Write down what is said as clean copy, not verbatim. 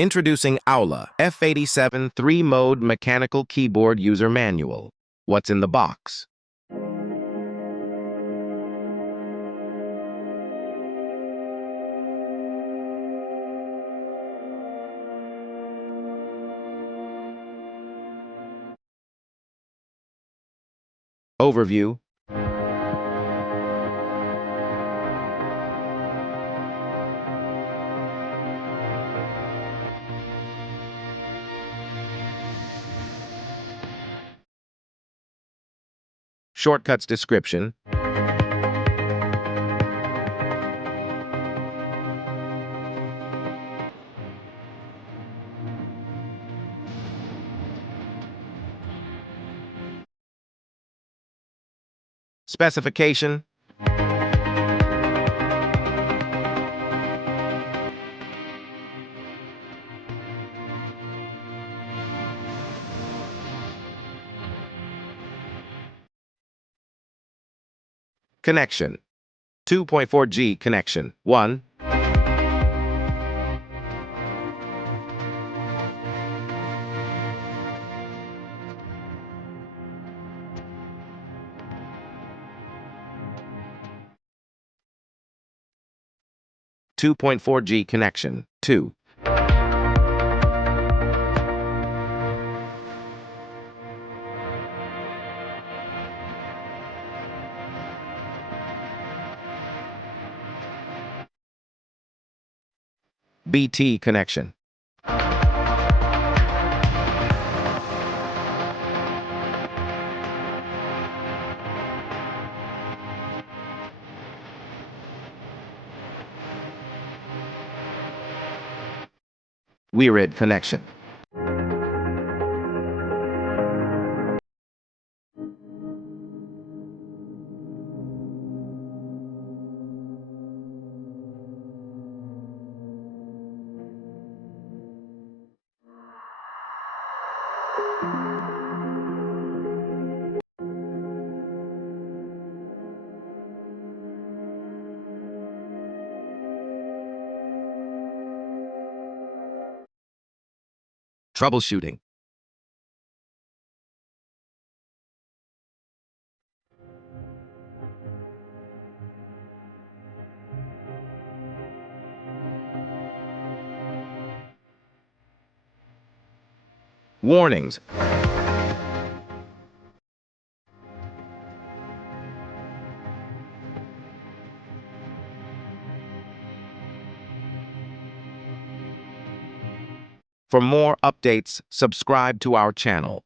Introducing Aula F87 3-mode mechanical keyboard user manual. What's in the box? Overview. Shortcuts description. Specification. Connection. 2.4G connection. 1. .4G connection. 2. BT connection. Wired connection. Troubleshooting. Warnings. For more updates, subscribe to our channel.